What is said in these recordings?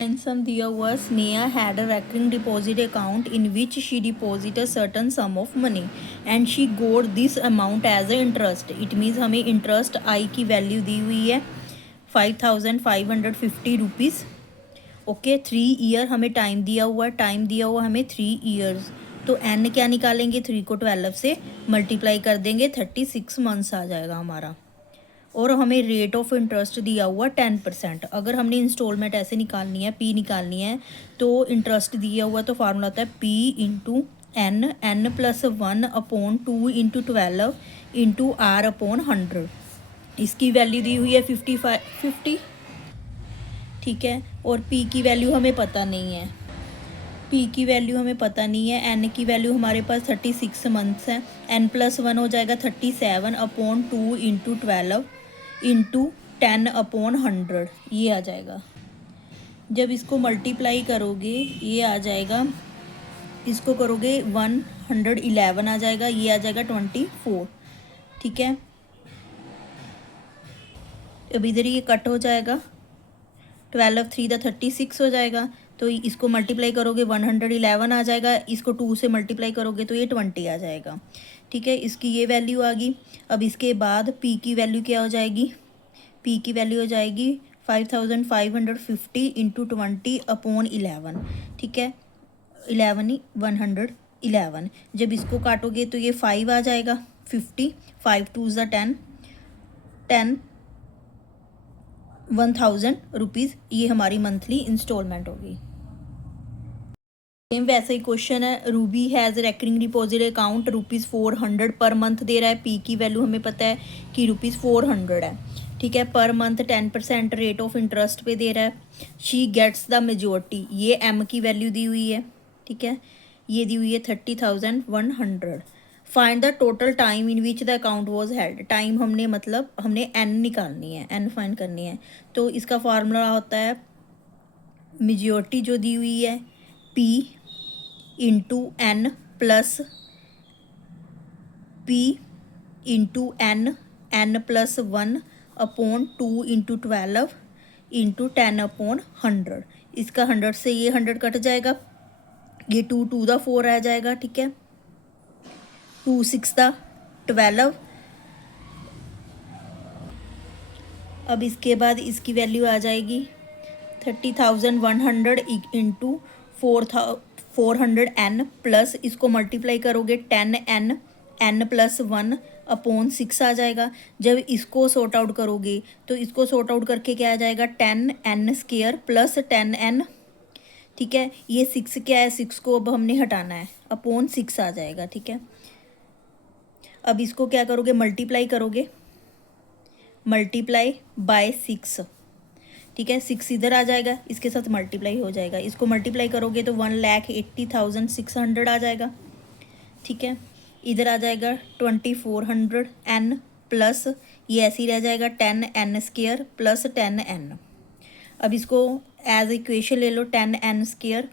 And some दिया हुआ Sneha had a recurring deposit account in which she deposited a certain sum of money and she got this amount as a interest. It means हमें interest I की value दी हुई है 5550 rupees. Okay 3 year हमें time दिया हुआ है, time दिया हुआ हमें 3 ईयर्स. तो n क्या निकालेंगे, 3 को 12 से मल्टीप्लाई कर देंगे, 36 मंथ्स आ जाएगा हमारा. और हमें रेट ऑफ इंटरेस्ट दिया हुआ 10%. अगर हमने इंस्टॉलमेंट ऐसे निकालनी है, पी निकालनी है, तो इंटरेस्ट दिया हुआ तो फार्मूला होता है P into N plus 1/2 into 12 into R upon 100. इसकी वैल्यू दी हुई है 50. ठीक है. और पी की वैल्यू हमें पता नहीं है, पी की वैल्यू हमें पता नहीं है. एन की वैल्यू हमारे पास 36 मंथ्स है. एन प्लस 1 हो जाएगा 37/2 इंटू 12 इंटू 10/100. ये आ जाएगा. जब इसको मल्टीप्लाई करोगे ये आ जाएगा, इसको करोगे 111 आ जाएगा, ये आ जाएगा 24. ठीक है. अब इधर ये कट हो जाएगा, 12 3 36 हो जाएगा. तो इसको मल्टीप्लाई करोगे 111 आ जाएगा, इसको 2 से मल्टीप्लाई करोगे तो ये 20 आ जाएगा. ठीक है. इसकी ये वैल्यू आ गई. अब इसके बाद पी की वैल्यू क्या हो जाएगी, पी की वैल्यू हो जाएगी 5550 इंटू 20/11. ठीक है. 11 नहीं 111. जब इसको काटोगे तो ये 5 आ जाएगा, 50 5 2 10 10 1000 रुपीज़. ये हमारी मंथली इंस्टॉलमेंट होगी. सेम वैसा ही क्वेश्चन है. Ruby has recurring deposit account ₹400 per month दे रहा है. पी की वैल्यू हमें पता है कि ₹400 है. ठीक है. Per month 10% rate of interest पे दे रहा है. She gets the majority. ये एम की वैल्यू दी हुई है. ठीक है. ये दी हुई है 30,100. Find the total time in which the account was held. Time हमने मतलब हमने एन निकालनी है, एन फाइंड करनी है. तो इसका फार्मूला होता है मेजोरिटी जो दी हुई है P into N plus P into N plus 1/2 into 12 into 10/100. इसका 100 से ये 100 कट जाएगा, ये 2 2 दा 4 आ जाएगा. ठीक है. 2 6 दा 12. अब इसके बाद इसकी वैल्यू आ जाएगी 30,100 इंटू 400 प्लस इसको मल्टीप्लाई करोगे 10 एन प्लस 1/6 आ जाएगा. जब इसको सॉर्ट आउट करोगे तो इसको सॉर्ट आउट करके क्या आ जाएगा 10n² प्लस 10n. ठीक है. ये 6 क्या है, 6 को अब हमने हटाना है, /6 आ जाएगा. ठीक है. अब इसको क्या करोगे, मल्टीप्लाई करोगे, मल्टीप्लाई बाय 6. ठीक है. 6 इधर आ जाएगा, इसके साथ मल्टीप्लाई हो जाएगा. इसको मल्टीप्लाई करोगे तो 1,80,600 आ जाएगा. ठीक है. इधर आ जाएगा 2400 एन प्लस ये ऐसे ही रह जाएगा 10n² प्लस 10n. अब इसको एज इक्वेशन ले लो, 10n²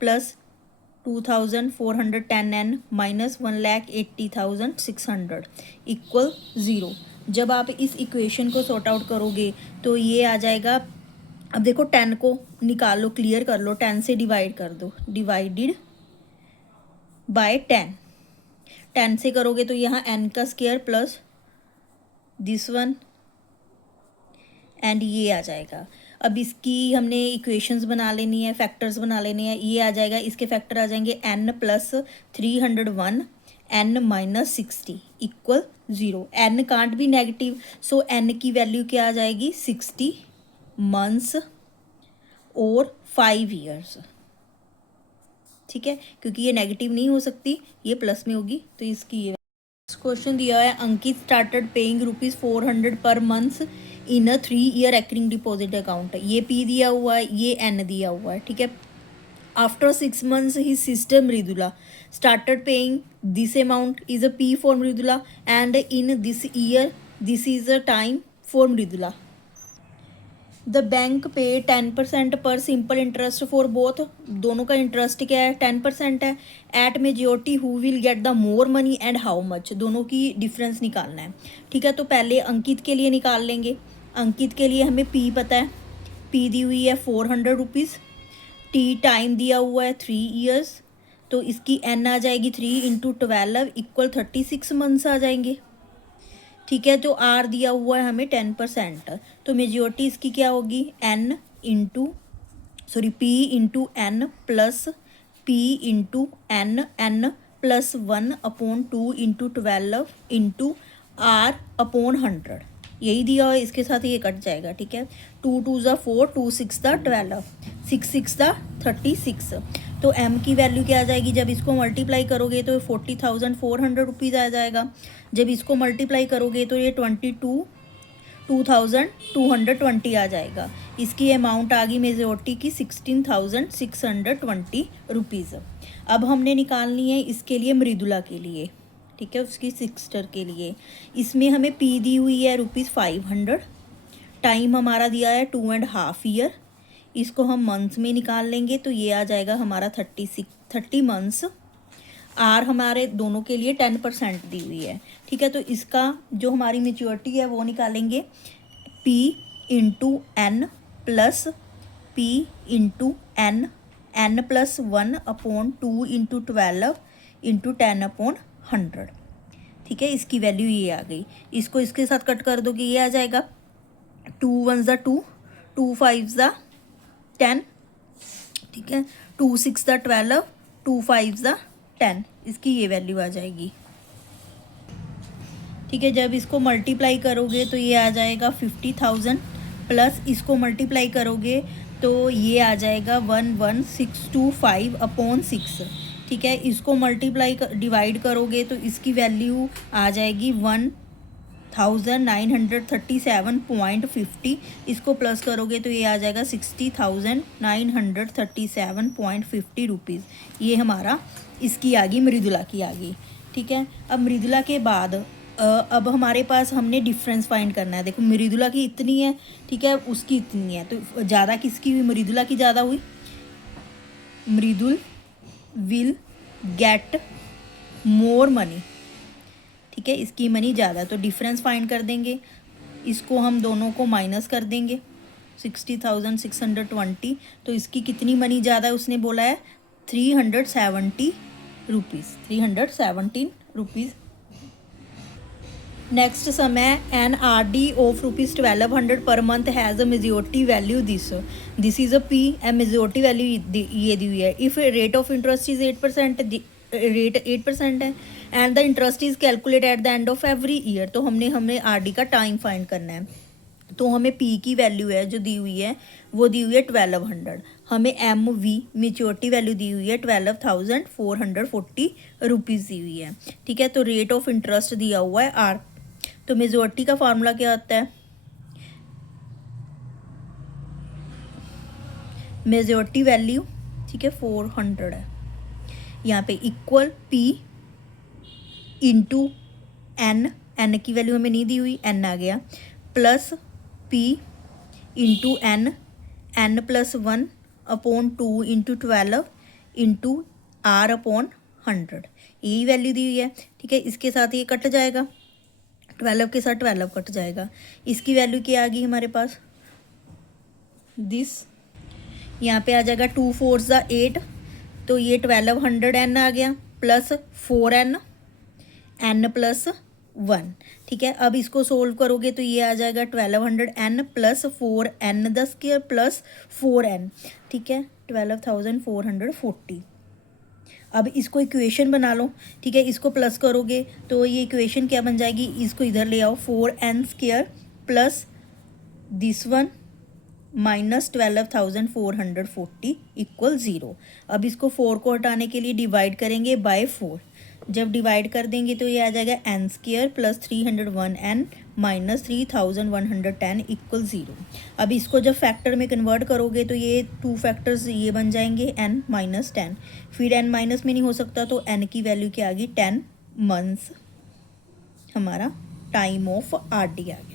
plus 2410n minus 1,80,600 equal 0. जब आप इस इक्वेशन को सॉर्ट आउट करोगे तो ये आ जाएगा. अब देखो 10 को निकाल लो, क्लियर कर लो, 10 से डिवाइड कर दो, डिवाइडेड बाय 10. 10 से करोगे तो यहाँ n² plus this one and ये आ जाएगा. अब इसकी हमने इक्वेशंस बना लेनी है, फैक्टर्स बना लेने हैं. ये आ जाएगा, इसके फैक्टर आ जाएंगे n plus 301 n minus 60 equal 0. n can't भी नेगेटिव, सो n की वैल्यू क्या आ जाएगी 60 मंथ्स और 5 ईयर्स. ठीक है. क्योंकि ये नेगेटिव नहीं हो सकती, ये प्लस में होगी, तो इसकी ये क्वेश्चन दिया है. अंकित started paying ₹400 per month in a 3 year recurring deposit account. ये पी दिया हुआ है, ये एन दिया हुआ है. ठीक है. After 6 months his sister Mridula started paying this amount is a P for Mridula and in this year this is a time for Mridula. The bank पे 10% पर सिंपल इंटरेस्ट फॉर बोथ. दोनों का इंटरेस्ट क्या है, 10% है. At majority who will get the more money and how much. दोनों की difference निकालना है. ठीक है. तो पहले अंकित के लिए निकाल लेंगे. अंकित के लिए हमें पी पता है, पी दी हुई है 400 रुपीज़. टी टाइम दिया हुआ है 3 ईयर्स, तो इसकी एन आ जाएगी 3 इंटू 12 इक्वल 36 मंथ्स आ जाएंगे। ठीक है, तो आर दिया हुआ है हमें 10%, तो मेजोरिटी इसकी क्या होगी N into P into N plus P into N plus 1/2 into 12 into R upon 100, यही दिया हुआ है, इसके साथ ये कट जाएगा। ठीक है, 2 2 ज़ा 4, 2 6 ज़ा 12, 6 6 ज़ा 36, तो एम की वैल्यू क्या आ जाएगी, जब इसको मल्टीप्लाई करोगे तो 40,400 रुपीज़ आ जाएगा, जब इसको मल्टीप्लाई करोगे तो ये 22,220 आ जाएगा। इसकी अमाउंट आ गई मेजोरिटी की 16,620 रुपीज़। अब हमने निकालनी है इसके लिए मृदुला के लिए, ठीक है, उसकी सिस्टर के लिए। इसमें हमें पी दी हुई है ₹500, टाइम हमारा दिया है 2.5 ईयर, इसको हम मंथ्स में निकाल लेंगे तो ये आ जाएगा हमारा 30 मंथ्स। आर हमारे दोनों के लिए 10% दी हुई है। ठीक है, तो इसका जो हमारी मैच्योरिटी है वो निकालेंगे P into N plus P into N plus 1/2 into 12 into 10/100। ठीक है, इसकी वैल्यू ये आ गई, इसको इसके साथ कट कर दोगे ये आ जाएगा 2 1 ज़ा 2, 2 5 ज़ा 10, ठीक है, 2 6 ज़ा 12, 2 5 ज़ा 10, इसकी ये वैल्यू आ जाएगी। ठीक है, जब इसको मल्टीप्लाई करोगे तो ये आ जाएगा 50,000 प्लस इसको मल्टीप्लाई करोगे तो ये आ जाएगा 11625/6। ठीक है, इसको मल्टीप्लाई डिवाइड करोगे तो इसकी वैल्यू आ जाएगी 1937.50, इसको प्लस करोगे तो ये आ जाएगा 60,937.50 रुपीज़। ये हमारा इसकी आ गई, मृदुला की आ गई। ठीक है, अब मृदुला के बाद अब हमारे पास हमने डिफरेंस फाइंड करना है। देखो मृदुला की इतनी है, ठीक है, उसकी इतनी है, तो ज़्यादा किसकी हुई, मृदुला की ज़्यादा हुई। मृदुल विल गेट मोर मनी, ठीक है, इसकी मनी ज़्यादा, तो डिफरेंस फाइंड कर देंगे, इसको हम दोनों को माइनस कर देंगे 60,620, तो इसकी कितनी मनी ज़्यादा है, उसने बोला है 370 रुपीज़, 317 रुपीज़। नेक्स्ट सम है N R D of ₹1200 per month has a majority value this is a P M majority value ये दी हुई है। If rate of interest is 8%, rate 8% है and the interest is calculate at the end of every year, तो हमें R D का time find करना है। तो हमें पी की वैल्यू है जो दी हुई है वो दी हुई है 1200, हमें एम वी मेच्योरिटी वैल्यू दी हुई है 12,440 रुपीज़ दी हुई है। ठीक है, तो रेट ऑफ इंटरेस्ट दिया हुआ है आर, तो मेजोरिटी का फार्मूला क्या होता है, मेजोरिटी वैल्यू, ठीक है, 400 है यहाँ पे, इक्वल पी इंटू एन की वैल्यू हमें नहीं दी हुई, एन आ गया, plus P into N plus 1/2 into 12 into R upon 100, यही वैल्यू दी हुई है। ठीक है, इसके साथ ये कट जाएगा, 12 के साथ 12 कट जाएगा, इसकी वैल्यू क्या आ गई हमारे पास, दिस यहाँ पे आ जाएगा 2 4 ज़ा 8, तो ये 1200 एन आ गया प्लस 4n एन प्लस 1। ठीक है, अब इसको सोल्व करोगे तो ये आ जाएगा 1200 N plus 4n the square plus 4n, ठीक है, 12,440। अब इसको इक्वेशन बना लो। ठीक है, इसको प्लस करोगे तो ये इक्वेशन क्या बन जाएगी, इसको इधर ले आओ, 4n square plus this one minus 12,440 equal 0। अब इसको 4 को हटाने के लिए डिवाइड करेंगे बाय 4, जब डिवाइड कर देंगे तो ये आ जाएगा n square plus 301n minus 3,110 equal 0। अब इसको जब फैक्टर में कन्वर्ट करोगे तो ये 2 फैक्टर्स ये बन जाएंगे n माइनस 10, फिर n माइनस में नहीं हो सकता तो n की वैल्यू क्या आ गई 10 मंथ्स, हमारा टाइम ऑफ आर डी आ गया।